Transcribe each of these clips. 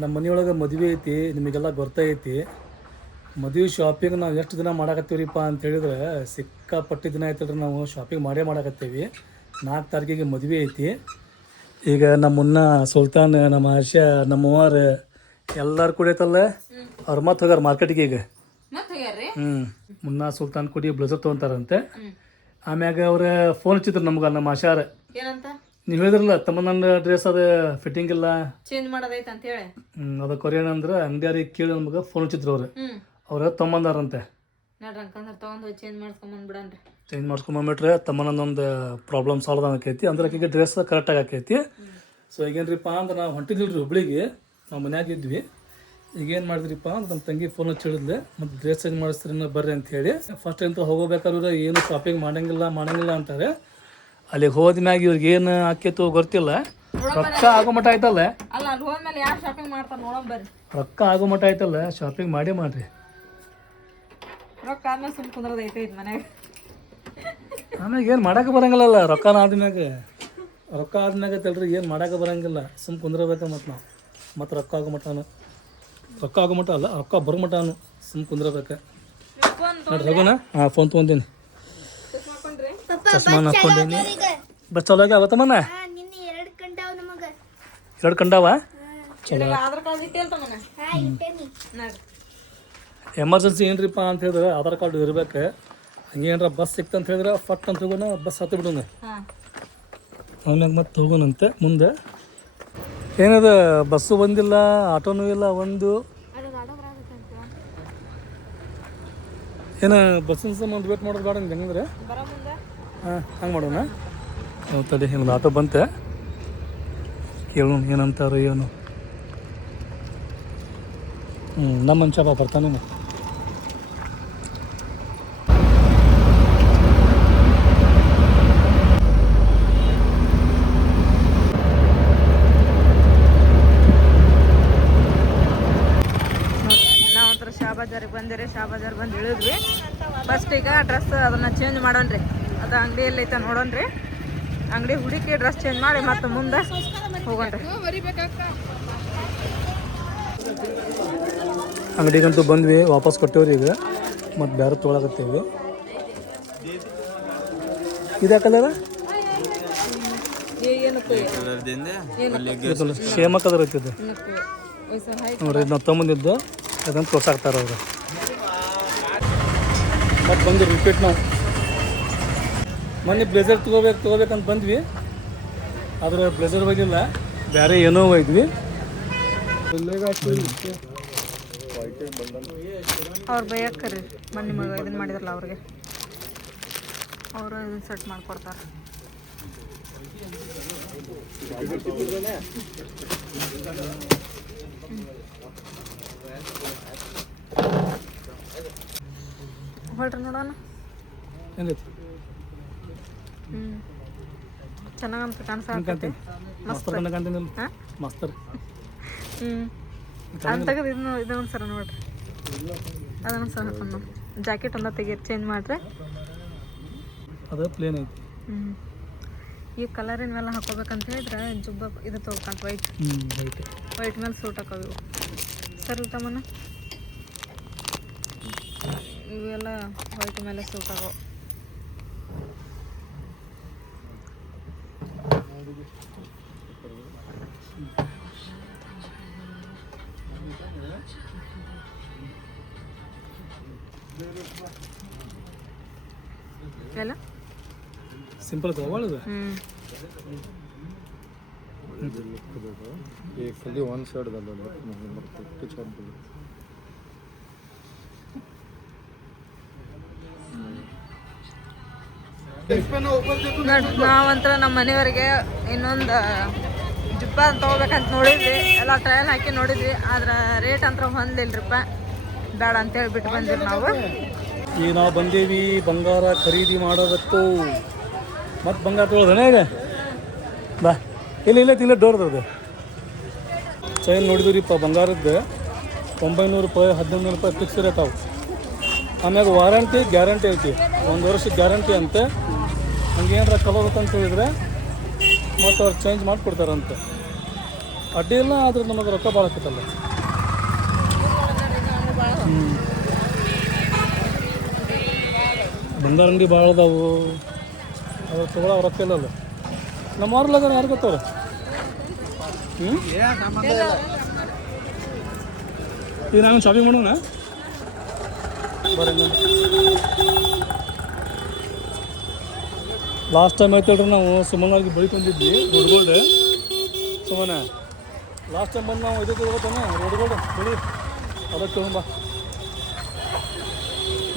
ನಮ್ಮ ಮನೆಯೊಳಗೆ ಮದುವೆ ಐತಿ, ನಿಮಗೆಲ್ಲ ಗೊತ್ತೈತಿ. ಮದುವೆ ಶಾಪಿಂಗ್ ನಾವು ಎಷ್ಟು ದಿನ ಮಾಡಾಕತ್ತೀವ್ರಿಪ್ಪ ಅಂತ ಹೇಳಿದ್ರೆ ಸಿಕ್ಕಾಪಟ್ಟಿ ದಿನ ಆಯ್ತಲ್ರಿ. ನಾವು ಶಾಪಿಂಗ್ ಮಾಡಾಕತ್ತೀವಿ. 4 ತಾರೀಕಿಗೆ ಮದುವೆ ಐತಿ. ಈಗ ನಮ್ಮ ಮುನ್ನ ಸುಲ್ತಾನ್, ನಮ್ಮ ಆಶಾ, ನಮ್ಮ ಅವ್ವಾರು ಎಲ್ಲರೂ ಕೂಡ ಐತಲ್ಲ, ಅವ್ರು ಮತ್ತೆ ಹೋಗ್ಯಾರ ಮಾರ್ಕೆಟಿಗೆ. ಈಗ ಮುನ್ನ ಸುಲ್ತಾನ್ ಕೂಡಿ ಬ್ಲೌಸರ್ ತೊಗೊಂತಾರಂತೆ. ಆಮ್ಯಾಗ ಅವ್ರ ಫೋನ್ ಹಚ್ಚಿದ್ರು ನಮ್ಗೆ, ನಮ್ಮ ಆಶಾರ. ನೀವು ಹೇಳಿದ್ರಲ್ಲ ತಮ್ಮ ನನ್ನ ಡ್ರೆಸ್ ಅದು ಫಿಟ್ಟಿಂಗ್ ಇಲ್ಲ, ಚೇಂಜ್ ಮಾಡೋದೈತೆ ಅಂತ ಹೇಳಿ. ಅದು ಕೊರಿಯನ್ ಅಂದ್ರೆ ಅಂಗಡಿಯಾರಿಗೆ ಕೇಳಿ ನಮ್ಗೆ ಫೋನ್ ಹಚ್ಚಿದ್ರು ಅವ್ರು ತೊಗೊಂಬಂದಾರಂತೆ. ಚೇಂಜ್ ಮಾಡ್ಸ್ಕೊಂಬಂದ್ಬಿಟ್ರೆ ತಮ್ಮನೊಂದು ಪ್ರಾಬ್ಲಮ್ ಸಾಲ್ವ್ ಆಕೈತಿ. ಅಂದ್ರೆ ಈಗ ಡ್ರೆಸ್ ಕರೆಕ್ಟಾಗಿ ಆಕೈತಿ. ಸೊ ಈಗೇನ್ರಿಪ್ಪ ಅಂದ್ರೆ ನಾವು ಹೊಂಟಿದ್ದಿಲ್ರಿ ಹುಬ್ಳಿಗೆ, ನಾವು ಮನ್ಯಾಗ ಇದ್ವಿ. ಈಗೇನು ಮಾಡಿದ್ರಿಪ್ಪ ಅಂದ್ರೆ ನಮ್ಮ ತಂಗಿ ಫೋನ್ ಹಚ್ಚಿ ಹೇಳಿದ್ಲೆ, ಮತ್ತು ಡ್ರೆಸ್ ಚೇಂಜ್ ಮಾಡಿಸ್ತೀರಿ ಬರ್ರಿ ಅಂತ ಹೇಳಿ. ಫಸ್ಟ್ ಅಂತ ಹೋಗಬೇಕಾದ್ರೆ ಏನು ಶಾಪಿಂಗ್ ಮಾಡಂಗಿಲ್ಲ ಅಂತಾರೆ. ಅಲ್ಲಿಗೆ ಹೋದ್ಮ್ಯಾಗ ಇವ್ರಿಗೆ ಏನು ಆಕೈತೋ ಗೊತ್ತಿಲ್ಲ. ರೊಕ್ಕ ಆಗೋ ಮಟ್ಟ ಆಯ್ತಲ್ಲ, ರೊಕ್ಕ ಆಗೋ ಮಟ್ಟ ಆಯ್ತಲ್ಲ, ಶಾಪಿಂಗ್ ಮಾಡ್ರಿ. ಆಮ್ಯಾಗ ಏನು ಮಾಡಕ್ಕೆ ಬರಂಗಿಲ್ಲಲ್ಲ, ರೊಕ್ಕ ಆದ್ಮ್ಯಾಗ ತಲ್ರಿ ಏನು ಮಾಡಕ್ಕೆ ಬರಂಗಿಲ್ಲ. ಸುಮ್ ಕುಂದ್ರಬೇಕ. ಮತ್ತು ನಾವು ಮತ್ತು ರೊಕ್ಕ ಆಗೋ ಮಟ್ಟ ಅಲ್ಲ, ರೊಕ್ಕ ಬರೋ ಮಟ್ಟ ಸುಮ್ ಕುಂದ್ರಬೇಕ ನೋಡ್ರಿ. ರಘುನ ಫೋನ್ ತೊಗೊಂತೀನಿ, ಚಶ್ಮಾನ ಹಾಕ್ಕೊಂಡೀನಿ. ಬಸ್ ಚಲೋ ಆಗತ್ತಮ್ಮನ? 2 ಕಂಡಾವ. ಚಲೋ. ಎಮರ್ಜೆನ್ಸಿ ಏನ್ರಿಪ್ಪ ಅಂತ ಹೇಳಿದ್ರೆ ಆಧಾರ್ ಕಾರ್ಡ್ ಇರ್ಬೇಕು. ಹಂಗೆ ಏನಾರ ಬಸ್ ಸಿಕ್ತಂತ ಹೇಳಿದ್ರೆ ಫಟ್ ಅಂತ ಹೋಗೋಣ, ಬಸ್ ಹತ್ತಿ ಬಿಡೋಣ. ಆಮ್ಯಾಗ ಮತ್ತೆ ಹೋಗೋಣಂತೆ ಮುಂದೆ. ಏನದ ಬಸ್ಸು ಬಂದಿಲ್ಲ, ಆಟೋನೂ ಇಲ್ಲ. ಏನು ಬಸ್ಸಿನ ಸಂಬಂಧ ವೇಟ್ ಮಾಡೋದು ಬೇಡ ಹೆಂಗಂದ್ರೆ ಹಂಗೆ ಮಾಡೋಣ. ತಡಿ, ಏನದು ಆಟೋ ಬಂತೆ, ಕೇಳೋಣ ಏನಂತಾರು ಏನು. ನಮ್ಮ ಮನುಷ್ಯ ಬರ್ತಾನೆ. ನಾವಂತರ ಶಾಬಾಜಾರಿಗೆ ಬಂದಿರಿ. ಶಾಬಾಜಾರ್ ಬಂದು ಇಳಿದ್ವಿ. ಫಸ್ಟ್ ಈಗ ಡ್ರೆಸ್ ಅದನ್ನು ಚೇಂಜ್ ಮಾಡೋಣ್ರಿ. ಅದು ಅಂಗಡಿಯಲ್ಲಿ ಐತೆ ನೋಡೋಣ್ರಿ. ಅಂಗಡಿ ಹುಡುಕಿ ಡ್ರೆಸ್ ಚೇಂಜ್ ಮಾಡಿ ಮತ್ತೆ ಮುಂದೆ ಹೋಗೋಣ್ರಿ. ಅಂಗಡಿಗಂತೂ ಬಂದ್ವಿ, ವಾಪಸ್ ಕೊಟ್ಟೇವ್ರಿ. ಈಗ ಮತ್ತು ಬೇರೆ ತೊಗೊಳಕತ್ತೇವಿ. ಇದೇ ಕಲರ ಸೇಮ ಕಲರ್ ಐತಿದ್ದು ನೋಡ್ರಿ. ನಾವು ತೊಗೊಂಬಂದಿದ್ದು ಅದನ್ನು ತೋರ್ಸಾಕ್ತಾರೆ ಅವರು. ಮತ್ತು ಬಂದು ರಿಪೀಟ್ ನಾವು ಮೊನ್ನೆ ಬ್ಲೇಸರ್ ತೊಗೋಬೇಕಂತ ಬಂದ್ವಿ. ಆದರೆ ಬ್ಲೇಸರ್ ಒಯ್ದಿಲ್ಲ, ಬೇರೆ ಏನೋ ಒಯ್ದ್ವಿ. ಅವ್ರು ಬೈಯಕ್ಕರಿ ಮೊನ್ನೆ ಮಗ ಇದನ್ನು ಮಾಡಿದ್ರಲ್ಲ, ಅವ್ರಿಗೆ ಅವರು ಇದನ್ನು ಸೆಟ್ ಮಾಡಿಕೊಡ್ತಾರೆ. ಹೊಳ್ರಿ ನೋಡೋಣ. ಚೆನ್ನಾಗಂತ ಕಾಣಿಸ್ತೈತಿ. ಮಸ್ತ್. ಅದನ್ನ ತೆಗೆದು ಇದೊಂದು ಸರ ನೋಡ್ರಿ. ಅದೊಂದು ಸರ ಜಾಕೆಟ್ ಒಂದು ತೆಗೀರಿ, ಚೇಂಜ್ ಮಾಡ್ರಿ. ಅದು ಪ್ಲೇನ್ ಐತಿ. ಈ ಕಲರಿನ ಮೇಲೆ ಹಾಕೋಬೇಕಂತ ಹೇಳಿದ್ರೆ ಜುಬ್ಬ ಇದು ತೊಗೊಬೇಕಂತ ವೈಟ್ ಮೇಲೆ ಸೂಟ್ ಹಾಕೋದು. ಸರಿ ತಮ್ಮನ ಇವೆಲ್ಲ ವೈಟ್ ಮೇಲೆ ಸೂಟ್ ಆಗೋ. ಎಲ್ಲ ಸಿಂಪಲ್ ಒಳಗೆ ನಾವಂತರ ನಮ್ಮ ಮನೆಯವರಿಗೆ ಇನ್ನೊಂದು ಜುಬ್ಬ ತೊಗೋಬೇಕಂತ ನೋಡಿದ್ವಿ. ಎಲ್ಲ ಟ್ರಯಲ್ ಹಾಕಿ ನೋಡಿದ್ವಿ. ಆದ್ರೆ ರೇಟ್ ಅಂತ ಹೊಂದಿಲ್ರಿಪ್ಪ, ಬೇಡ ಅಂತೇಳಿ ಬಿಟ್ಟು ಬಂದಿರಿ ನಾವು. ಈಗ ನಾವು ಬಂದೇವಿ ಬಂಗಾರ ಖರೀದಿ ಮಾಡೋದಕ್ಕೂ. ಮತ್ತು ಬಂಗಾರ ತೊಗೊಳ್ದನೇ ಈಗ ಬಾ. ಇಲ್ಲ ಡೋರ್ದು ಚೈನ್ ನೋಡಿದ್ರಿಪ್ಪ. ಬಂಗಾರದ್ದು 900 ರೂಪಾಯಿ, 1500 ರೂಪಾಯಿ ಫಿಕ್ಸ್ ರೇಟ್ ಅವು. ಆಮ್ಯಾಗ ವಾರಂಟಿ ಗ್ಯಾರಂಟಿ ಐತಿ, 1 ವರ್ಷಕ್ಕೆ ಗ್ಯಾರಂಟಿ ಅಂತೆ. ಹಂಗೇನಾರ ಕಲರ್ ಅಂತ ಹೇಳಿದ್ರೆ ಮತ್ತು ಅವ್ರು ಚೇಂಜ್ ಮಾಡಿಕೊಡ್ತಾರಂತೆ. ಅಡ್ಡಿ ಇಲ್ಲ, ಆದ್ರೆ ನಮಗೆ ರೊಕ್ಕ ಭಾಳ ಆಕತ್ತಲ್ಲ. ಬಂಗಾರ ಅಂಗಡಿ ಭಾಳ ಅದಾವು, ಅದ್ರ ತೊಗೊಳೋ ರೊಕ್ಕ ಇಲ್ಲಲ್ಲ. ನಮ್ಮ ಅವ್ರಲ್ಲಾಗ ಯಾರು ಗೊತ್ತವ್ರ? ಈಗ ನಾನು ಶಾಪಿಂಗ್ ಮಾಡೋಣ ಬರೋಣ. ಲಾಸ್ಟ್ ಟೈಮ್ ಆಯ್ತಲ್ರಿ ನಾವು ಸುಮನವ್ರಿಗೆ ಬಳಿ ತಂದಿದ್ವಿ rolled gold. Sumana last time ಬಂದು ನಾವು ಇದಕ್ಕೆ ಹೋಗ್ತಾನೆ ರೋಡ್ ಗೋಲ್ಡ್ ಬಳಿ, ಅದಕ್ಕೆ ತೊಗೊಂಬ.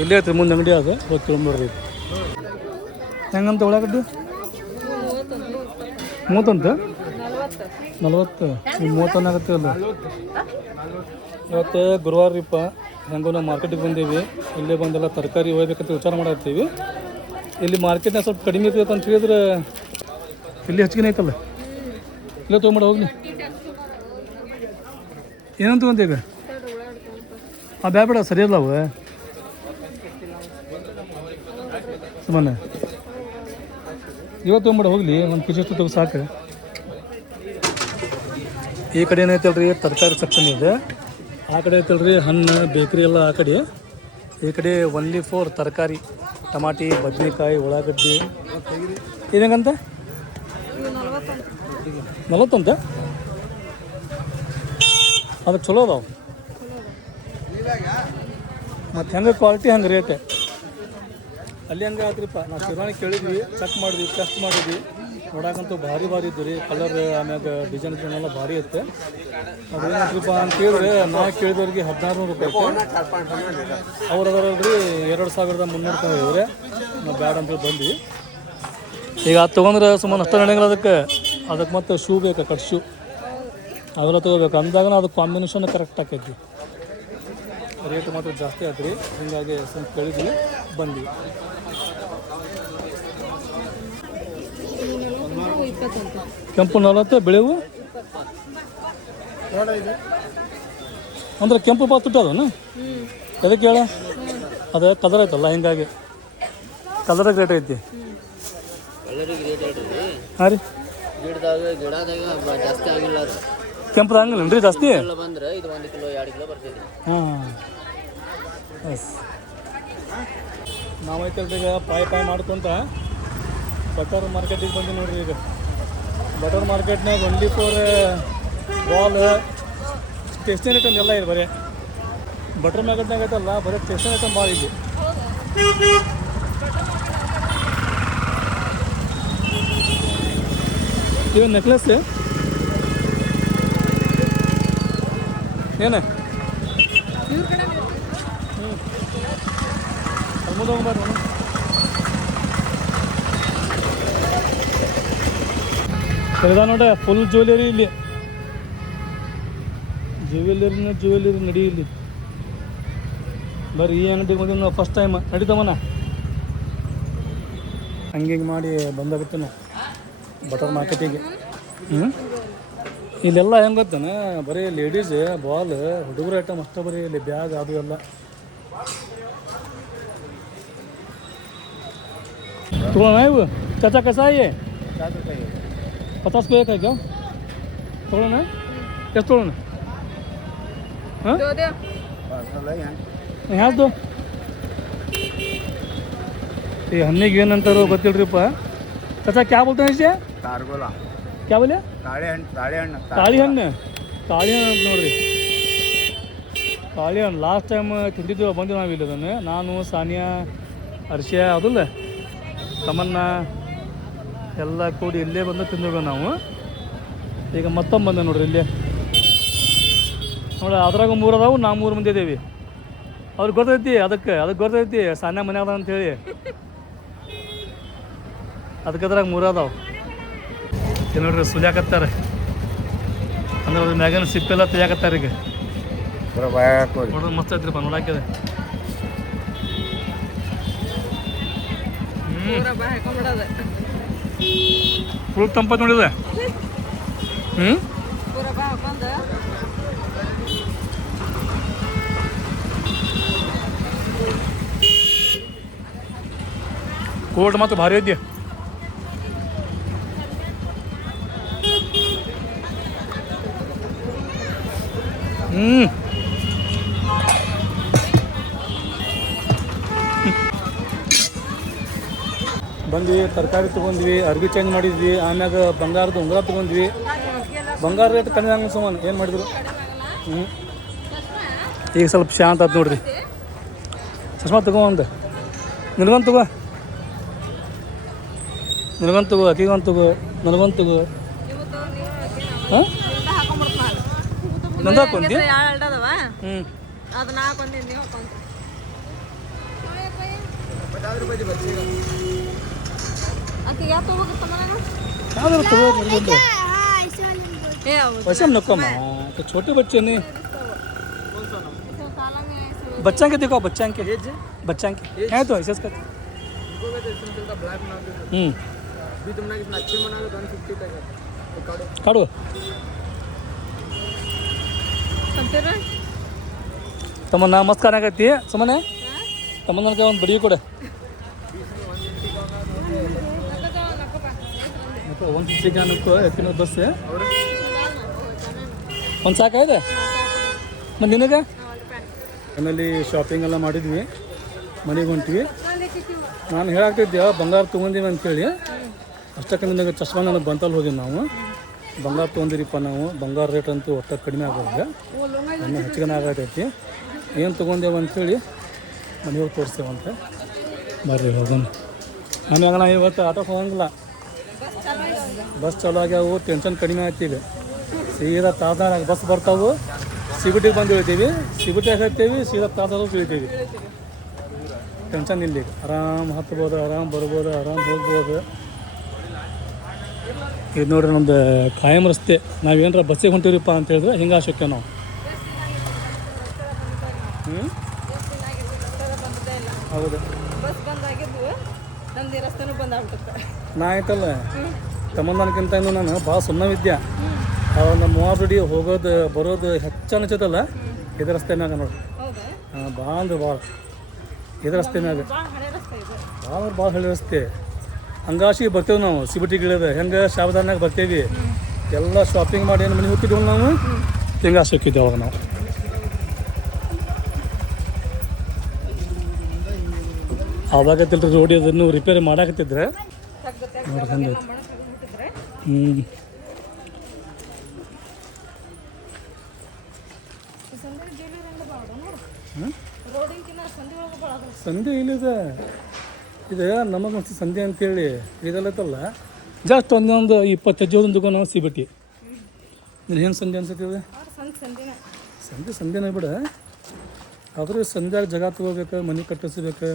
ಇಲ್ಲೇ ಐತ್ರಿ ಮುಂದೆ ಅಂಗಡಿ ಅದು, ಹೋಗಿ ತೊಗೊಂಬರ್ರಿ. ಹೆಂಗಂತ ಉಳ್ಳಾಗಡ್ಡಿ 30 40 30 ಆಗತ್ತೆ ಅಲ್ಲ. ಇವತ್ತು ಗುರುವಾರ ರೀಪ್ಪ, ಹೆಂಗೋ ನಾವು ಮಾರ್ಕೆಟಿಗೆ ಬಂದೀವಿ. ಇಲ್ಲೇ ಬಂದೆಲ್ಲ ತರಕಾರಿ ಒಯ್ಬೇಕಂತ ವಿಚಾರ ಮಾಡತ್ತೀವಿ. ಇಲ್ಲಿ ಮಾರ್ಕೆಟ್ನಾಗ ಸ್ವಲ್ಪ ಕಡಿಮೆ ಇರ್ತೈತೆ ಅಂತ ಹೇಳಿದ್ರೆ ಇಲ್ಲಿ ಹೆಚ್ಚಿಗೆ ಐತಲ್ಲ, ಇಲ್ಲೇ ತೊಗೊಂಬಿಡ ಹೋಗ್ಲಿ. ಏನಂತ ತೊಗೊಂತ ಈಗ? ಬೇಡ ಸರಿಯಲ್ಲ ಅವು ಸುಮ್ಮನೆ. ಇವತ್ತು ತೊಗೊಂಬಿಡ ಹೋಗ್ಲಿ, ಒಂದು ಕೆ ಜಿ ಅಷ್ಟು ತಗೋ ಸಾಕು. ಈ ಕಡೆ ಏನೈತಲ್ರಿ ತರಕಾರಿ ಸೆಕ್ಷನ್ ಇದೆ, ಆ ಕಡೆ ಐತಲ್ರಿ ಹಣ್ಣು ಬೇಕ್ರಿ ಎಲ್ಲ ಆ ಕಡೆ. ಈ ಕಡೆ ಒನ್ಲಿ ಫಾರ್ ತರಕಾರಿ, ಟಮಾಟಿ, ಬದನೆಕಾಯಿ, ಉಳ್ಳಾಗಡ್ಡಿ. ಇದಂಗಂತ 40 ಅದಕ್ಕೆ ಚಲೋ ಅದಾವೆ. ಮತ್ತು ಹೆಂಗೆ ಕ್ವಾಲಿಟಿ ಹಂಗೆ ರೇಟ್ ಅಲ್ಲಿ ಹಂಗೆ ಆದ್ರಿಪ್ಪ. ನಾವು ಶಿರಾಣಿ ಕೇಳಿದ್ವಿ, ಚೆಕ್ ಮಾಡಿದ್ವಿ, ಟೆಸ್ಟ್ ಮಾಡಿದ್ವಿ. ನೋಡಕ್ಕಂತೂ ಭಾರಿ ಇದ್ದು ರೀ, ಕಲರ್ ಆಮ್ಯಾಗ ಡಿಸೈನ್ ಎಲ್ಲ ಭಾರಿ ಇರುತ್ತೆ. ಅದೇನಾದ್ರಿಪ್ಪ ಅಂತ ಕೇಳಿದ್ರೆ ನಾ ಕೇಳಿದವ್ರಿಗೆ 1600 ರೂಪಾಯಿ ಅವ್ರು ಅದರಲ್ರಿ 2300 ರೂಪಾಯಿ ಹೇಳಿದ್ರೆ ನಾವು ಬ್ಯಾಡ ಅಂತೇಳಿ ಬಂದ್ವಿ. ಈಗ ಅದು ತೊಗೊಂಡ್ರೆ ಸುಮ್ಮನೆ ಅಷ್ಟು ನಡೆಯಂಗಿಲ್ಲ. ಅದಕ್ಕೆ ಮತ್ತು ಶೂ ಬೇಕು, ಕಟ್ ಶೂ ಅವೆಲ್ಲ ತೊಗೋಬೇಕು. ಅಂದಾಗ ಅದು ಕಾಂಬಿನೇಷನ್ ಕರೆಕ್ಟ್ ಆಕೈತಿ. ರೇಟ್ ಮಾತ್ರ ಜಾಸ್ತಿ ಆಯ್ತು ರೀ, ಹೀಗಾಗಿ ಸ್ವಲ್ಪ ಕೇಳಿದ್ವಿ ಬಂದ್ವಿ. ಕೆಂಪು 40, ಬೆಳೆವು ಅಂದ್ರೆ ಕೆಂಪು ಭಾಳ ತುಟ್ಟ ಅದನು. ಅದಕ್ಕೆ ಹೇಳ ಅದೇ ಕಲರ್ ಐತಲ್ಲ, ಹಿಂಗಾಗಿ ಕಲರಿಗೆ ರೇಟ್ ಐತಿ. ಹಾಂ ರೀ, ಕೆಂಪು ಹಂಗಿಲ್ಲ ಜಾಸ್ತಿ. ಹಾಂ ಎಸ್, ನಾವೈತಲ್ರಿ ಈಗ ಪಾಯ್ ಮಾಡ್ಕೊಂತ ಬಟರ್ ಮಾರ್ಕೆಟಿಗೆ ಬಂದು ನೋಡ್ರಿ. ಈಗ ಬಟರ್ ಮಾರ್ಕೆಟ್ನಾಗ only for ball stationery item ಎಲ್ಲ ಇದೆ. ಬರೀ ಬಟರ್ ಮಾರ್ಕೆಟ್ನಾಗ ಐತಲ್ಲ, ಬರೀ ಸ್ಟೇಷನರಿ ಐಟಮ್ ಭಾಳ ಇದೆ. ಇವ ನೆಕ್ಲೆಸ್ ಏನು ಮುಂದೆ ಹೋಗ್ಬಾರ್ದು. ಸರಿದ ನೋಡ, ಫುಲ್ ಜ್ಯುವೆಲರಿ ಇಲ್ಲಿ, ಜ್ಯುವೆಲರಿ ನಡಿ ಇಲ್ಲಿ. ಬರ್ರಿ, ಈ ಅಂಗಡಿಗೆ ಬಂದಿದ್ದು ನಾವು ಫಸ್ಟ್ ಟೈಮ್. ನಡೀತವನ ಹಂಗೆ ಮಾಡಿ ಬಂದಾಗುತ್ತೆ ನಾವು ಬಟರ್ ಮಾರ್ಕೆಟಿಗೆ. ಇಲ್ಲೆಲ್ಲ ಹೆಂಗೆ ಗೊತ್ತಾನೆ, ಬರೀ ಲೇಡೀಸ್ ಬಾಲ್ ಹುಡುಗರ ಐಟಮ್ ಅಷ್ಟೇ, ಬರೀ ಇಲ್ಲಿ ಬ್ಯಾಗ್ ಅದು ಎಲ್ಲ. ತೊಗೊಳ್ಳೋಣ ಇವು ಚಾಚಾ ಕಸ ಆಯೇ 50 ರೂಪಾಯಿ है क्या? ತೊಗೊಳ್ಳೋಣ, ಎಷ್ಟು ತೊಗೊಳ್ಳೋಣ? ಹಾಂ ಯಾವ್ದು ಈ ಹಣ್ಣಿಗೆ ಏನಂತಾರೋ ಗೊತ್ತಿಲ್ರಿಪ್ಪ. ಚಾಚಾ ಕ್ಯಾ ಬೋಲ್ತಾನೆ ಇಷ್ಟೇ? ಕ್ಯಾ ಬೋಲೆ? ತಾಳಿ ಹಣ್ಣು ಅಂತ ನೋಡ್ರಿ. ತಾಳಿ ಹಣ್ಣು ಲಾಸ್ಟ್ ಟೈಮ್ ತಿಂದಿದ್ದು ಬಂದು ನಾವು ಇಲ್ಲಿ. ಅದನ್ನು ನಾನು, ಸಾನಿಯಾ, ಹರ್ಷಿಯಾ ಅದಲ್ಲ, ತಮನ್ನ ಎಲ್ಲ ಕೂಡಿ ಇಲ್ಲೇ ಬಂದು ತಿಂದೋಗ ನಾವು. ಈಗ ಮತ್ತೊಮ್ಮೆ ಬಂದೆ ನೋಡ್ರಿ ಇಲ್ಲೇ ನೋಡಿ. ಅದ್ರಾಗ 3 ಅದಾವು, ನಾವು 3 ಮಂದಿ ಇದ್ದೀವಿ. ಅವ್ರಿಗೆ ಗೊತ್ತೈತಿ, ಅದಕ್ಕೆ ಗೊತ್ತೈತಿ ಸಾನ್ಯ ಮನೆ ಅದ ಅಂಥೇಳಿ. ಅದಕ್ಕೆ ಅದ್ರಾಗ 3 ಅದಾವು. ಈಗ ನೋಡ್ರಿ ಸುಲಿಯಾಕತ್ತಾರೆ, ಅಂದ್ರೆ ಅದ್ರ ಮ್ಯಾಗನ ಸಿಪ್ಪೆಲ್ಲ ತೆಗಿಯಾಕತ್ತಾರೆ. ಈಗ ನೋಡೋದು ಮಸ್ತ್ ಐತ್ರಿಪ್ಪ ನೋಡಾಕಿದೆ. ಫುಲ್ ತಂಪತ್ ನೋಡಿದೆ. ಕೋಲ್ಡ್ ಮಾತ್ರ ಭಾರಿ ಐತಿ. ಬಂದ್ವಿ, ತರಕಾರಿ ತೊಗೊಂಡ್ವಿ, ಅರ್ಬಿ ಚೇಂಜ್ ಮಾಡಿದ್ವಿ, ಆಮ್ಯಾಗ ಬಂಗಾರದ ಉಂಗುರ ತೊಗೊಂಡ್ವಿ. ಬಂಗಾರ ರೇಟ್ ಕಡಿಮೆ ಆಗೋ ಸಮಾನ ಏನು ಮಾಡಿದ್ರು. ಈಗ ಸ್ವಲ್ಪ ಶಾಂತ ಆಯ್ತು ನೋಡ್ರಿ. ಚಶ್ಮಾ ತಗೋ ಒಂದು, ನಿನಗೊಂದು ತಗೋ, ನಿನಗೊಂದು ತಗೋ, ಅಕ್ಕಿಗೊಂದು ತಗೋ, ನನಗೊಂದು ತಗೋ. ಹಾಂ ನಂದು ಹಾಕೊಂಡಿ. ಯಾವ್ದಾರು ತಗೋ. वैसे हम नको माँ, तो छोटे बच्चे नहीं. बच्चा के देखो, बच्चा के है तो ऐसे इसका. भी तुमने कितना अच्छे बना लो 150 का तो काटो. ತಮ್ಮನ್ನ ನಮಸ್ಕಾರ ಆಗೈತಿ ಸುಮ್ಮನೆ. ತಮ್ಮನ್ನ ನನಗೆ ಒಂದು ಬಡಿ ಕೊಡ. 150 ಅನ್ಕೋ, ಎತ್ತಿನ ಬಸ್ ಒಂದು ಸಾಕಾಗಿದೆ. ಮತ್ತು ನಿನಗೆ ಮನೇಲಿ ಶಾಪಿಂಗ್ ಎಲ್ಲ ಮಾಡಿದ್ವಿ, ಮನೆಗೆ ಹೊಂಟ್ವಿ. ನಾನು ಹೇಳಾಗ್ತಿದ್ದೆ ಬಂಗಾರ ತೊಗೊಂಡೀವಿ ಅಂಥೇಳಿ. ಅಷ್ಟಕ್ಕೆ ನನಗೆ ಚಶ್ಮಾ ನನಗೆ ಬಂತಲ್ಲಿ ಹೋಗಿ ನಾವು ಬಂಗಾರ ತೊಗೊಂಡಿರಿಪ್ಪ. ನಾವು ಬಂಗಾರ ರೇಟ್ ಅಂತೂ ಒಟ್ಟು ಕಡಿಮೆ ಆಗೋದು, ಇನ್ನೂ ಹೆಚ್ಚಿಗೆ ಆಗತೈತಿ. ಏನು ತೊಗೊಂಡೇವು ಅಂಥೇಳಿ ಮನೆಯವ್ರು ತೋರಿಸ್ತೇವಂತ. ಬರ್ರಿ ಹೋಗೋಣ. ಆಮ್ಯಾಗ ನಾ ಇವತ್ತು ಆಟೋಕ್ಕೆ ಹೋಗಂಗಿಲ್ಲ, ಬಸ್ ಚಾಲು ಆಗ್ಯಾವು, ಟೆನ್ಷನ್ ಕಡಿಮೆ ಆಗ್ತೀವಿ. ಸೀದಾ ತಾಜಾರಾಗ ಬಸ್ ಬರ್ತಾವೆ, ಸಿಗುಟಿಗೆ ಬಂದು ಇಳಿತೀವಿ, ಸಿಗುಟಿಯಾಗ ಹತ್ತೀವಿ, ಸೀದಾ ತಾಜಾರಾಗ ಇಳಿತೀವಿ. ಟೆನ್ಷನ್ ಇಲ್ಲಿ, ಆರಾಮ್ ಹತ್ಬೋದು, ಆರಾಮ್ ಬರ್ಬೋದು, ಆರಾಮ್ ಹೋಗ್ಬೋದು. ಇದು ನೋಡ್ರಿ ನಮ್ದು ಖಾಯಂ ರಸ್ತೆ. ನಾವೇನಾರ ಬಸ್ಸಿಗೆ ಹೊಂಟಿವ್ರಿಪ್ಪ ಅಂತ ಹೇಳಿದ್ರೆ ಹಿಂಗೆ ಆಶಕ್ಯ ನಾವು. ಹೌದು, ನಾ ಆಯ್ತಲ್ಲ ತಮ್ಮಂದನಕ್ಕಿಂತ ಇನ್ನು ನಾನು ಭಾಳ ಸುಮ್ಮವಿದ್ಯೆ. ಅವಾಗ ನಮ್ಮ ಮೂವಡಿ ಹೋಗೋದು ಬರೋದು ಹೆಚ್ಚು ಅನ್ಸತ್ತಲ್ಲ ಇದೇ ರಸ್ತೆ ಮ್ಯಾಗ ನೋಡಿ. ಭಾಳ ಅಂದ್ರೆ ಭಾಳ ಇದೇ ರಸ್ತೆ ಮ್ಯಾಗ ಭಾಳ ಹಳ್ಳಿ ರಸ್ತೆ. ಹಂಗಾಶಿಗೆ ಬರ್ತೇವೆ ನಾವು. ಸಿಬಿಟಿಗಳಿದ ಹೆಂಗೆ ಶಾಬದಾರ್ನಾಗ ಬರ್ತೇವಿ, ಎಲ್ಲ ಶಾಪಿಂಗ್ ಮಾಡಿ ಏನು ಮನೆ ಹೋಗ್ತಿದ್ವಿ ನಾವು. ಹಿಂಗಾಶಿ ಹೋಗಿದ್ದೇವೆ ಅವಾಗ ನಾವು. ಆವಾಗತ್ತಿಲ್ರಿ ರೋಡಿ ಅದನ್ನು ರಿಪೇರಿ ಮಾಡಾಕತ್ತಿದ್ರೆ ನೋಡಿ ಹಂಗೈತಿ. ಸಂಧೆ ಇಲ್ಲಿದೆ. ಇದು ನಮಗೊಂದು ಸಂಧೆ ಅಂತೇಳಿ ಇದೆಲ್ಲತ್ತಲ್ಲ, ಜಸ್ಟ್ ಒಂದೊಂದು 20 ಹೆಜ್ಜೆ ದುಕಾನ ನಾವು ಸಿಬಿಟಿ. ನೀನು ಹೆಂಗೆ ಸಂಧೆ ಅನ್ಸತ್ತಿದೆ? ಸಂಧೆನೇ ಬಿಡ. ಆದರೂ ಸಂಧ್ಯಾಗ ಜಾಗ ತಗೋಬೇಕು, ಮನೆ ಕಟ್ಟಿಸ್ಬೇಕು,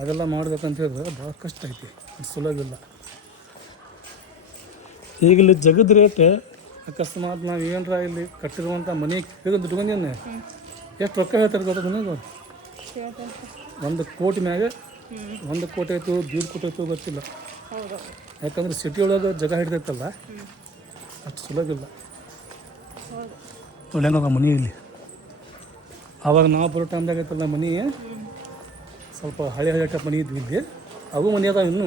ಅದೆಲ್ಲ ಮಾಡ್ಬೇಕಂತ ಹೇಳಿದ್ರೆ ಭಾಳ ಕಷ್ಟ ಐತಿ. ಅದು ಸುಲಭಿಲ್ಲ. ಈಗ ಇಲ್ಲಿ ಜಗದ ರೇಟ್ ಅಕಸ್ಮಾತ್ ನಾವು ಏನರ ಇಲ್ಲಿ ಕಟ್ಟಿರುವಂಥ ಮನೆ ದುಡ್ಕೊಂಡೇನೆ ಎಷ್ಟು ರೊಕ್ಕ ಹೇಳ್ತಾರೆ ಗೊತ್ತ ನನಗೆ? 1 ಕೋಟಿ ಮ್ಯಾಗ 1 ಕೋಟಿ ಆಯಿತು, 1.5 ಕೋಟಿ ಆಯಿತು ಗೊತ್ತಿಲ್ಲ. ಯಾಕಂದ್ರೆ ಸಿಟಿ ಒಳಗೆ ಜಾಗ ಹಿಡ್ದೈತಲ್ಲ, ಅಷ್ಟು ಸುಲಭಿಲ್ಲ. ಒಳ್ಳೆನೋಗ ಮನೆ ಇಲ್ಲಿ. ಆವಾಗ ನಾವು ಬರೋ ಟೈಮ್ದಾಗ ಐತಲ್ಲ ಮನೆ ಸ್ವಲ್ಪ ಹಳೆ ಟೈಪ್ ಮನೆ ಇದ್ವಿ ಇಲ್ಲಿ. ಅವು ಮನೆ ಅದಾವ ಇನ್ನೂ.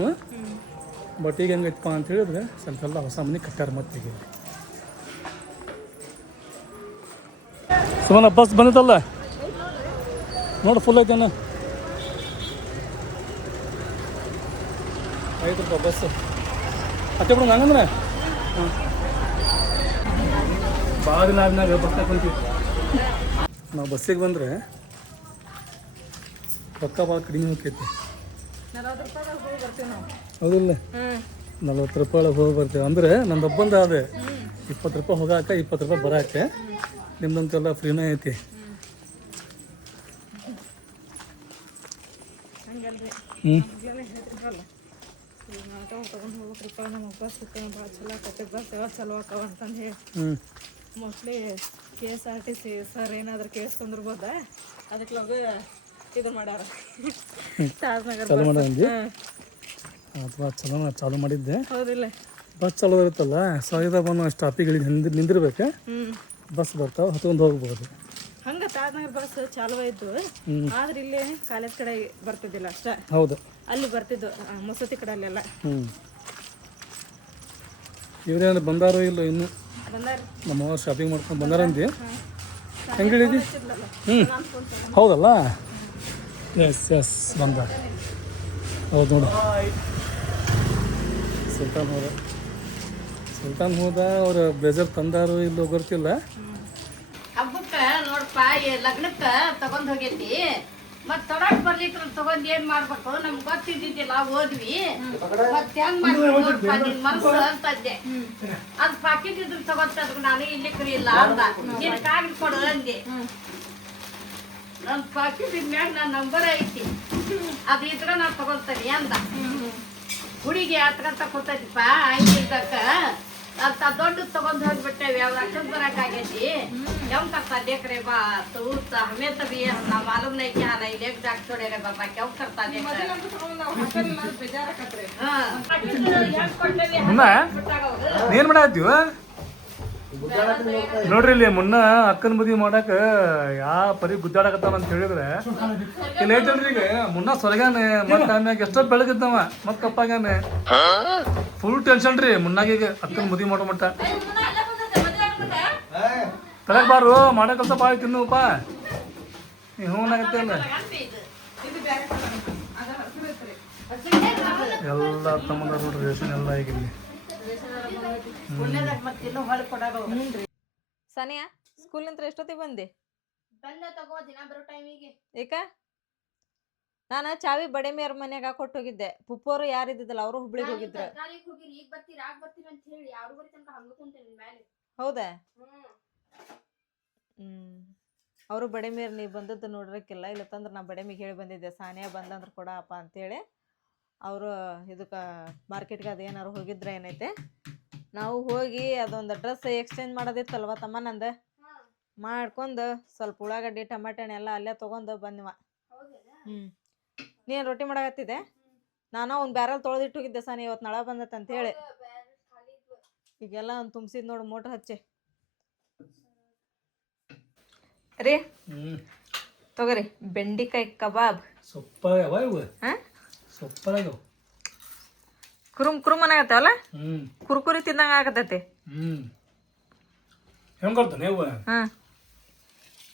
ಬಟ್ ಈಗ ಹೆಂಗೈತಪ್ಪ ಅಂತ ಹೇಳಿದ್ರೆ ಸ್ವಲ್ಪ ಎಲ್ಲ ಹೊಸ ಮನೆ ಕಟ್ಟಾರ. ಮತ್ತೆ ಈಗ ಸುಮ್ಮನೆ ಬಸ್ ಬಂದಿತ್ತಲ್ಲ ನೋಡಿ, ಫುಲ್ ಐತೇನ. 5 ರೂಪಾಯಿ ಬಸ್ ಅಷ್ಟೇ ಬಿಡು. ಹಂಗಂದ್ರೆ ಭಾಳ ದಿನ ಆದ್ಮೇಲೆ ಬಸ್ನಾಗ ಕುಂತೀವಿ ನಾವು. ಬಸ್ಸಿಗೆ ಬಂದರೆ ರೊಕ್ಕ ಭಾಳ ಕಡಿಮೆ ಹೋಗ್ತೈತಿ. ಹೌದಿಲ್ಲ? 40 ರೂಪಾಯಿ ಒಳಗೆ ಹೋಗಿ ಬರ್ತೇವೆ. ಅಂದರೆ ನಂದು ಒಬ್ಬಂದ ಅದೇ 20 ರೂಪಾಯಿ ಹೋಗಾಕ, 20 ರೂಪಾಯಿ ಬರೋಕೆ. ನಿಮ್ದಂತೆಲ್ಲ ಫ್ರೀನೇ ಐತಿ. ಮೋಸ್ಟ್ಲಿ KSRTC ಸರ್ ಏನಾದರೂ ಕೇಳಿಸ್ಕೊಂಡಿರ್ಬೋದಾ, ಅದಕ್ಕೆ ಇದು ಮಾಡ್ಯಾರ ಚಾಲು ಮಾಡಿ. ಅಥವಾ ಚಾಲು ಮಾಡಿದ್ದೆ. ಹೌದಿಲ್ಲ? ಬಸ್ ಚಾಲು ಇರುತ್ತಲ್ಲ, ಸಾವಿರ ಬಂದು ಸ್ಟಾಪಿಗೆ ನಿಂದಿರ್ಬೇಕು. ಬಸ್ ಬರ್ತಾವೆ, ಹತ್ಕೊಂಡು ಹೋಗ್ಬೋದು. ಹಂಗೆ ತಾಜ್ನಗರ್ ಬಸ್ ಚಾಲು ಆಯ್ತು. ಆದ್ರೆ ಇಲ್ಲಿ ಕಾಲೇಜ್ ಕಡೆ ಬರ್ತಿದ್ದಿಲ್ಲ ಅಷ್ಟೇ. ಹೌದು, ಅಲ್ಲಿ ಬರ್ತಿದ್ದು ಮುಸತಿ ಕಡೆ ಅಲ್ಲೆಲ್ಲ. ಇವ್ರೇನು ಬಂದಾರೋ ಇಲ್ಲ ಇನ್ನು? ಬಂದಾರ. ನಮ್ಮ ಶಾಪಿಂಗ್ ಮಾಡ್ಕೊಂಡು ಬಂದಾರಂತೆ. ಹೆಂಗೆ ಹೇಳಿದಿ ಹೌದಲ್ಲ ಎಸ್ ಎಸ್ ಬಂದ ಹೌದು ನೋಡು ಸುಲ್ತಾನ್ ಹೋದ ಅವ್ರ ಬ್ಲೇಸರ್ ತಂದಾರು ಇಲ್ಲೋ ಗೊತ್ತಿಲ್ಲ ಹಬ್ಬಕ್ಕ ನೋಡಪ್ಪ ಲಗ್ನಕ್ಕ ತಗೊಂಡ್ ಹೋಗೈತಿ ಮತ್ ತೊಡಕ್ ಬರ್ಲಿಕ್ಕೆ ತಗೊಂಡ್ ಏನ್ ಮಾಡ್ಬೇಕು ನಮ್ಗ್ ಗೊತ್ತಿದ್ದಿದ್ದಿಲ್ಲ ಓದ್ವಿ ಮತ್ ಹೆಂಗ್ ಮಾಡ್ಬೇಕು ನಿನ್ ಮನಸ್ಸು ಅಂತಂದೆ ಅದ್ ಪಾಕಿಟ್ ಇದ್ರ ತಗೊಂತದ್ರ ನಾನು ಇಲ್ಲಿ ಇಲ್ಲ ಅಂದ ನಿನ್ ಕಾಗಿಲ್ ಕೊಡು ಅಂದೆ ನನ್ ಪಾಕಿಟ್ ಮ್ಯಾಗ ನನ್ ನಂಬರ್ ಐತಿ ಅದ್ ಇದ್ರ ನಾನ್ ತಗೊಂತೇನೆ ಅಂದ ಹುಡುಗಿ ಹತ್ಕಂತ ಕೂತೈತಿಪ್ಪ ಹಂಗಿದ್ದಕ್ಕ ಅಂತ ದೊಡ್ಡ ತಗೊಂಡ್ ಹೋಗ್ಬಿಟ್ಟೇವಿ ಅವ್ರ ಅಕ್ಕನ್ ಬರಕಾಗೈತಿ ಕೆಂಪ್ करता देख रे बा तो हमें तो भी हम मालूम नहीं क्या नहीं लेक डाक छोड़े रे बाबा क्यों करता देख ಏನ್ ಮಾಡತ್ತೀವ ನೋಡ್ರಿ ಇಲ್ಲಿ ಮುನ್ನ ಅಕ್ಕನ ಮದ್ವಿ ಮಾಡಾಕ ಯಾವ ಪರಿ ಗುದ್ದಾಡಕತ್ತಾವ ಅಂತ ಹೇಳಿದ್ರೆ ಇಲ್ಲಿ ಐತಲ್ರಿ ಈಗ ಮುನ್ನ ಸೊರಗಾನೆ ಮತ್ತ ಆಮ್ಯಾಗ ಎಷ್ಟೋ ಬೆಳಗಿದ್ದವ ಮತ್ ಕಪ್ಪಾಗಾನೆ ಫುಲ್ ಟೆನ್ಷನ್ ರೀ ಮುನ್ನಾಗೀಗ ಅಕ್ಕನ ಮದ್ವಿ ಮಾಡೋ ಮಟ್ಟ ತಳಕ್ ಬಾರು ಮಾಡೋ ಕೆಲಸ ಭಾಳ ತಿನ್ನುವಪ್ಪ ಹ್ಞೂ ಆಗತ್ತೆ ಅಲ್ಲ ಎಲ್ಲ ತಮ್ಮದ ನೋಡ್ರಿ ರೇಷನ್ ಎಲ್ಲ ಈಗ ಇಲ್ಲಿ ಸಾನಿಯಾ ಸ್ಕೂಲಿಂದ ಎಷ್ಟೊತ್ತಿಗೆ ಬಂದೆ ಏಕ ನಾನು ಚಾವಿ ಬಡೆ ಮೇರ್ ಮನ್ಯಾಗ ಕೊಟ್ಟೋಗಿದ್ದೆ ಪುಪ್ಪೋರು ಯಾರಿದ್ದಿದ್ದಲ್ಲ ಅವರು ಹುಬ್ಳಿಗೆ ಹೋಗಿದ್ರು ಹೌದಾ ಅವರು ಬಡೆ ಮೇರ್ ನೀ ಬಂದದ್ದು ನೋಡ್ರಕ್ಕಿಲ್ಲ ಇಲ್ಲತ್ತಂದ್ರೆ ನಾ ಬಡೆ ಮೇಗೆ ಹೇಳಿ ಬಂದಿದ್ದೆ ಸಾನಿಯಾ ಬಂದಂದ್ರೆ ಕೊಡಪ್ಪ ಅಂತೇಳಿ ಅವರು ಇದಕ್ಕೆ ಮಾರ್ಕೆಟ್ಗೆ ಅದು ಏನಾರು ಹೋಗಿದ್ರೆ ಏನೈತೆ ನಾವು ಹೋಗಿ ಅದೊಂದು ಡ್ರೆಸ್ ಎಕ್ಸ್ಚೇಂಜ್ ಮಾಡೋದಿತ್ತಲ್ವ ತಮ್ಮ ನಂದು ಮಾಡ್ಕೊಂಡು ಸ್ವಲ್ಪ ಉಳ್ಳಾಗಡ್ಡಿ ಟಮಾಟೆ ಹಣ್ಣು ಎಲ್ಲ ಅಲ್ಲೇ ತೊಗೊಂಡು ಬಂದ್ವ ನೀನು ರೊಟ್ಟಿ ಮಾಡಕತ್ತಿದ್ದೆ ನಾನು ಒಂದು ಬ್ಯಾರಲ್ ತೊಳೆದಿಟ್ಟೋಗಿದ್ದೆ ಸಾನಿ ಇವತ್ತು ನಳ ಬಂದತ್ತೆ ಅಂತೇಳಿ ಈಗೆಲ್ಲ ಒಂದು ತುಂಬಿಸಿದ್ ನೋಡು ಮೋಟ್ರ್ ಹಚ್ಚಿ ರೀ ತಗೋರಿ ಬೆಂಡಿಕಾಯಿ ಕಬಾಬ್ ಸೊಪ್ಪಾಗ್ಯಾವ ಇವು ಸೊಪ್ಪಾಗ್ಯಾವ ಕುರುಮ್ ಕುರುಮ್ ಅನ್ನಾಗತ್ತವಲ್ಲ ಕುರ್ಕುರಿ ತಿಂದಂಗ ಆಗತೈತಿ ಹೆಂಗ್ ಕೊಡ್ತಾನೆ ಇವ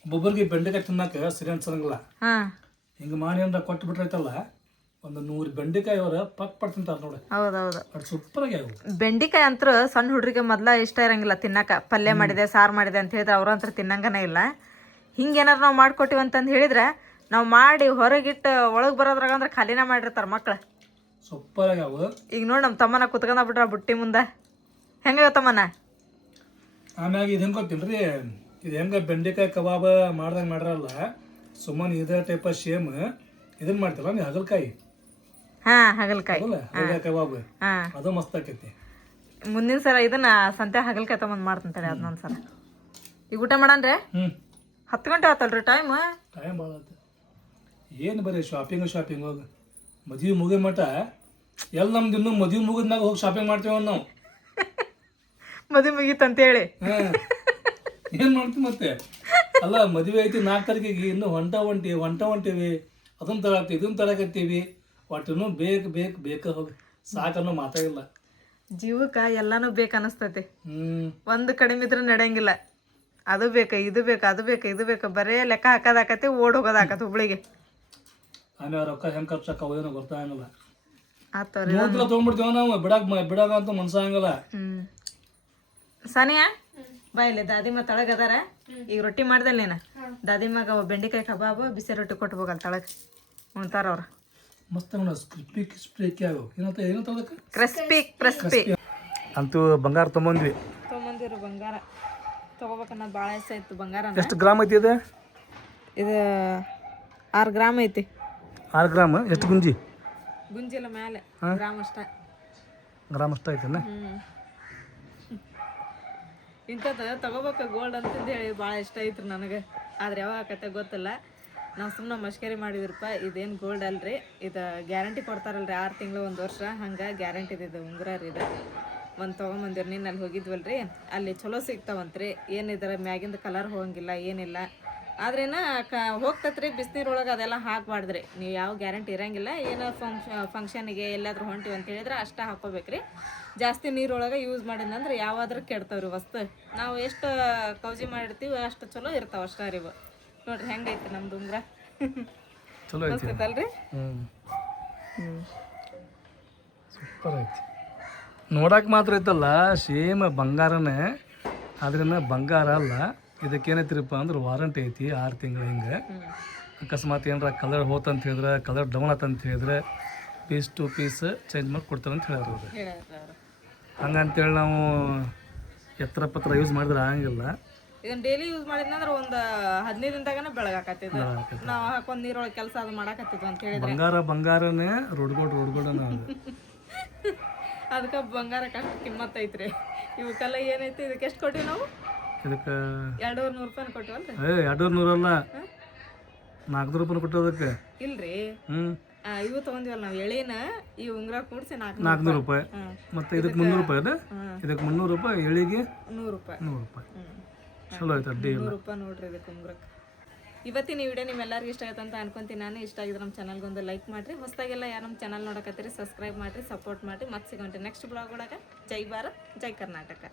ಒಬ್ಬೊಬ್ಬರಿಗೆ ಬೆಂಡೆಕಾಯಿ ತಿನ್ನಕ ಸರಿ ಅನ್ಸಂಗಿಲ್ಲ ಹಿಂಗೆ ಮಾಡಿ ಅಂದ್ರೆ ಕೊಟ್ಟು ಬಿಟ್ರೈತಲ್ಲ ಒಂದು 100 ಬೆಂಡೆಕಾಯಿ ಅವ್ರ ಪಟ್ ತಿಂತಾರ ನೋಡಿ ಹೌದೌದು ಅದು ಸೂಪರ್ ಆಗ್ಯಾವ ಬೆಂಡಿಕಾಯಿ ಅಂತೂ ಸಣ್ಣ ಹುಡ್ರಿಗೆ ಮೊದ್ಲ ಇಷ್ಟ ಇರಂಗಿಲ್ಲ ತಿನ್ನಕ ಪಲ್ಯ ಮಾಡಿದೆ ಸಾರು ಮಾಡಿದೆ ಅಂತ ಹೇಳಿದ್ರೆ ಅವ್ರು ಅಂತ ತಿನ್ನಂಗನೇ ಇಲ್ಲ ಹಿಂಗೇನಾರು ನಾವು ಮಾಡ್ಕೊಟ್ಟಿವಿ ಅಂತಂದು ಹೇಳಿದ್ರೆ ನಾವು ಮಾಡಿ ಹೊರಗಿಟ್ಟು ಒಳಗೆ ಬರೋದ್ರಾಗ ಅಂದ್ರೆ ಖಾಲಿನ ಮಾಡಿರ್ತಾರೆ ಮಕ್ಳು ಸೂಪರ್ ಆಗ್ಯಾವ ಈಗ ನೋಡಿ ನಮ್ಮ ತಮ್ಮನ ಕುತ್ಕೊಂಡ ಬಿಟ್ರ ಬುಟ್ಟಿ ಮುಂದೆ ಹೆಂಗ ತಮ್ಮನ ಆಮ್ಯಾಗ ಇದು ಹೆಂಗೆ ಗೊತ್ತಿಲ್ರಿ ಇದು ಹೆಂಗೆ ಬೆಂಡೆಕಾಯಿ ಕಬಾಬ್ ಮಾಡ್ದಂಗೆ ಮಾಡ್ರಲ್ಲ ಸುಮ್ಮನೆ ಇದೇ ಟೈಪ್ ಸೇಮ್ ಇದನ್ನ ಮಾಡ್ತಿಲ್ಲ ನೀವು ಹಾಗಲಕಾಯಿ ಹಾಗಲಕಾಯಿ ಹಾಗಲಕಾಯಿ ಕಬಾಬ್ ಅದು ಮಸ್ತ್ ಆಕೈತಿ ಮುಂದಿನ ಸಲ ಇದನ್ನ ಸಂತೆ ಹಾಗಲಕಾಯಿ ತಗೊಂಡ್ ಮಾಡ್ತಂತಾರೆ ಅದನ್ನೊಂದು ಸಲ ಈಗ ಊಟ ಮಾಡನ್ರಿ 10 ಗಂಟೆ ಆತಲ್ರಿ ಟೈಮ್ ಭಾಳ ಆಯ್ತು ಏನು ಬರೀ ಶಾಪಿಂಗ್ ಹೋಗಿ ಮದುವೆ ಮುಗಿದ ಮಟ್ಟ ಎಲ್ಲ ನಮ್ದು ಇನ್ನೂ ಮದುವೆ ಮುಗಿದ್ನಾಗ ಹೋಗಿ ಶಾಪಿಂಗ್ ಮಾಡ್ತೇವ ನಾವು ಮದುವೆ ಮುಗೀತಂತೇಳಿ ಏನು ಮಾಡ್ತೀವಿ ಮತ್ತೆ ಅಲ್ಲ ಮದುವೆ ಐತಿ 4 ತಾರೀಕಿಗೆ ಇನ್ನೂ ಹೊಂಟೀವಿ ಅದನ್ನ ತರತ್ತೀವಿ ಇದನ್ನ ತರಕತ್ತೀವಿ ಒಟ್ಟು ಇನ್ನೂ ಬೇಕು ಹೋಗಿ ಸಾಕನ್ನೋ ಮಾತಾಗಿಲ್ಲ ಜೀವಕ್ಕೆ ಎಲ್ಲಾನು ಬೇಕು ಅನಿಸ್ತೈತಿ ಒಂದು ಕಡಿಮೆ ಇದ್ರೆ ನಡೆಯಂಗಿಲ್ಲ ಅದು ಬೇಕು ಇದು ಬೇಕು ಬರೇ ಲೆಕ್ಕ ಹಾಕೋದಾಕತಿ ಓಡ್ ಹೋಗೋದಾಕತಿ ಹುಬ್ಳಿಗೆ ಆಮೇಲೆ ರೊಕ್ಕ ಹೆಂಗೆ ಖರ್ಚಾಕ ಏನೋ ಗೊತ್ತಾಗಂಗಿಲ್ಲ ಆತವ್ರಿ ತೊಗೊಂಡ್ಬಿಡ್ತೀವ ನಾವು ಬಿಡಾಗ ಅಂತ ಮನ್ಸಾಗಂಗಿಲ್ಲ ಸಾನಿಯಾ ಬಾ ಇಲ್ಲಿ ದಾದಿಮ್ಮ ತಳಗ ಅದಾರ ಈಗ ರೊಟ್ಟಿ ಮಾಡ್ದಲ್ ನೀನು ದಾದಿಮ್ಮಾಗ ಬೆಂಡಿಕಾಯಿ ಕಬಾಬ್ ಬಿಸಿ ರೊಟ್ಟಿ ಕೊಟ್ಟು ಹೋಗಲ್ಲ ತಳಗ ಉಣ್ತಾರ ಅವ್ರು ಮಸ್ತ್ ಕ್ರಿಸ್ಪಿ ಅಂತೂ ಬಂಗಾರ ತೊಗೊಂಡ್ವಿ ಬಂಗಾರ ತಗೋಬೇಕನ್ನೋದು ಭಾಳ ಇಷ್ಟ ಇತ್ತು ಬಂಗಾರ ಎಷ್ಟು ಗ್ರಾಮ್ ಐತಿ ಇದು 6 ಗ್ರಾಮ್ ಐತಿ 6 ಗ್ರಾಮ್ ಎಷ್ಟು ಗುಂಜಿಲ್ಲ ಮೇಲೆ ಗ್ರಾಮ್ ಅಷ್ಟ ಐತಲ್ಲ ಇಂಥದ್ದು ತಗೋಬೇಕು ಗೋಲ್ಡ್ ಅಂತಂದು ಹೇಳಿ ಭಾಳ ಇಷ್ಟ ಐತ್ರಿ ನನಗೆ ಆದ್ರೆ ಯಾವಾಗ ಆಕತ್ತೆ ಗೊತ್ತಿಲ್ಲ ನಾವು ಸುಮ್ಮನೆ ಮಷ್ಕರಿ ಮಾಡಿದ್ರಪ್ಪ ಇದೇನು ಗೋಲ್ಡ್ ಅಲ್ರಿ ಇದು ಗ್ಯಾರಂಟಿ ಕೊಡ್ತಾರಲ್ರಿ 6 ತಿಂಗಳು 1 ವರ್ಷ ಹಂಗೆ ಗ್ಯಾರಂಟಿ ಇದೆ ಉಂಗುರ ರೀ ಇದು ಒಂದು ತೊಗೊಂಬಂದಿರಿ ನೀನು ಅಲ್ಲಿ ಹೋಗಿದ್ವಲ್ರಿ ಅಲ್ಲಿ ಚಲೋ ಸಿಗ್ತಾವಂತ್ರಿ ಏನಿದ್ರ ಮ್ಯಾಗಿಂದ ಕಲರ್ ಹೋಗಂಗಿಲ್ಲ ಏನಿಲ್ಲ ಆದ್ರೇನ ಹೋಗ್ತತ್ರಿ ಬಿಸಿನೀರೊಳಗೆ ಅದೆಲ್ಲ ಹಾಕ್ಬಾರ್ದ್ರಿ ನೀವು ಯಾವ ಗ್ಯಾರಂಟಿ ಇರಂಗಿಲ್ಲ ಏನೋ ಫಂಕ್ಷನಿಗೆ ಎಲ್ಲಾದ್ರೂ ಹೊಂಟಿವಿ ಅಂತ ಹೇಳಿದ್ರೆ ಅಷ್ಟೇ ಹಾಕೋಬೇಕ್ರಿ ಜಾಸ್ತಿ ನೀರೊಳಗೆ ಯೂಸ್ ಮಾಡಿದಂದ್ರೆ ಯಾವಾದ್ರೂ ಕೆಡ್ತಾವ್ರಿ ವಸ್ತು ನಾವು ಎಷ್ಟು ಕೌಜಿ ಮಾಡಿರ್ತೀವಿ ಅಷ್ಟು ಚಲೋ ಇರ್ತಾವ ಅಷ್ಟೇ ರೀ ಇವು ನೋಡ್ರಿ ಹೆಂಗೈತಿ ನಮ್ದು ಉಂಗ್ರ ಚಲೋ ಐತಿ ಅನ್ಸ್ತೈತಲ್ರಿ ಸೂಪರ್ ಐತಿ ನೋಡಕ್ಕೆ ಮಾತ್ರ ಐತಲ್ಲ ಸೇಮ್ ಬಂಗಾರನೇ ಆದ್ರಿಂದ ಬಂಗಾರ ಅಲ್ಲ ಇದಕ್ಕೇನೈತಿರಪ್ಪ ಅಂದ್ರೆ ವಾರಂಟಿ ಐತಿ 6 ತಿಂಗಳು ಹಿಂಗೆ ಅಕಸ್ಮಾತ್ ಏನಾರ ಕಲರ್ ಹೋತಂತ ಹೇಳಿದ್ರೆ ಕಲರ್ ಡೌನ್ ಆತಂತ ಹೇಳಿದ್ರೆ ಪೀಸ್ ಟು ಪೀಸ್ ಚೇಂಜ್ ಮಾಡಿ ಕೊಡ್ತಾರೆ ಅಂತ ಹೇಳಿದ್ರು ಅವ್ರು ಹಂಗಂತೇಳಿ ನಾವು ಎತ್ತರ ಪತ್ರ ಯೂಸ್ ಮಾಡಿದ್ರೆ ಆಗಂಗಿಲ್ಲ ಇದನ್ನ ಡೈಲಿ ಯೂಸ್ ಮಾಡಿದ್ನಂದ್ರೆ ಒಂದು 15 ದಿನದಾಗನ ಬೆಳಗಾಕತ್ತಿದ್ದು ನಾವು ಹಾಕೊಂಡ್ ನೀರೊಳಗೆ ಕೆಲಸ ಅದು ಮಾಡಾಕತ್ತಿದ್ವು ಅಂತ ಹೇಳಿದ್ರೆ ಬಂಗಾರನೇ ರೋಡ್ಗೋಡ್ ನಾವು ಅದಕ್ಕೆ ಬಂಗಾರಕ್ಕೆ ಅಷ್ಟು ಕಿಮ್ಮತ್ ಐತ್ರಿ ಇವಕ್ಕೆಲ್ಲ ಏನೈತಿ ಇದಕ್ಕೆ ಎಷ್ಟು ಕೊಟ್ಟಿವಿ ನಾವು ಇದಕ್ಕೆ 200 ರೂಪಾಯಿ ಕೊಟ್ಟಿವಲ್ರಿ 200 ಅಲ್ಲ 400 ರೂಪಾಯಿ ಕೊಟ್ಟೋದಕ್ಕೆ ಇಲ್ರಿ ಹ್ಞೂ ಇವು ತಗೊಂಡಿವಲ್ಲ ನಾವು ಎಳಿನ ಈ ಉಂಗ್ರ ಕೂಡಿಸಿ 400 ರೂಪಾಯಿ ಮತ್ತೆ ಇದಕ್ಕೆ 300 ರೂಪಾಯಿ ಅದ ಇದಕ್ಕೆ 300 ರೂಪಾಯಿ ಎಳಿಗೆ 100 ರೂಪಾಯಿ 100 ರೂಪಾಯಿ ಚಲೋ ಆಯ್ತು ಅಡ್ಡಿ ಇಲ್ಲ 100 ರೂಪಾಯಿ ನೋಡ್ರಿ ಇದಕ್ಕೆ ಉಂಗ್ರಕ್ಕೆ ಇವತ್ತಿನ ವಿಡಿಯೋ ನಿಮ್ಮೆಲ್ಲರಿಗೂ ಇಷ್ಟ ಆಯ್ತು ಅಂತ ಅನ್ಕೊಂತೀನಿ ನಾನು ಇಷ್ಟ ಆಗಿದ್ರೆ ನಮ್ಮ ಚಾನಲ್ಗೆ ಒಂದು ಲೈಕ್ ಮಾಡಿರಿ ಹೊಸದಾಗೆಲ್ಲ ಯಾರು ನಮ್ಮ ಚಾನಲ್ ನೋಡಕತ್ತೀರಿ ಸಬ್ಸ್ಕ್ರೈಬ್ ಮಾಡಿರಿ ಸಪೋರ್ಟ್ ಮಾಡಿರಿ ಮತ್ತೆ ಸಿಗೋಂಟಿ ನೆಕ್ಸ್ಟ್ ಬ್ಲಾಗ್ ಒಳಗೆ ಜೈ ಭಾರತ್ ಜೈ ಕರ್ನಾಟಕ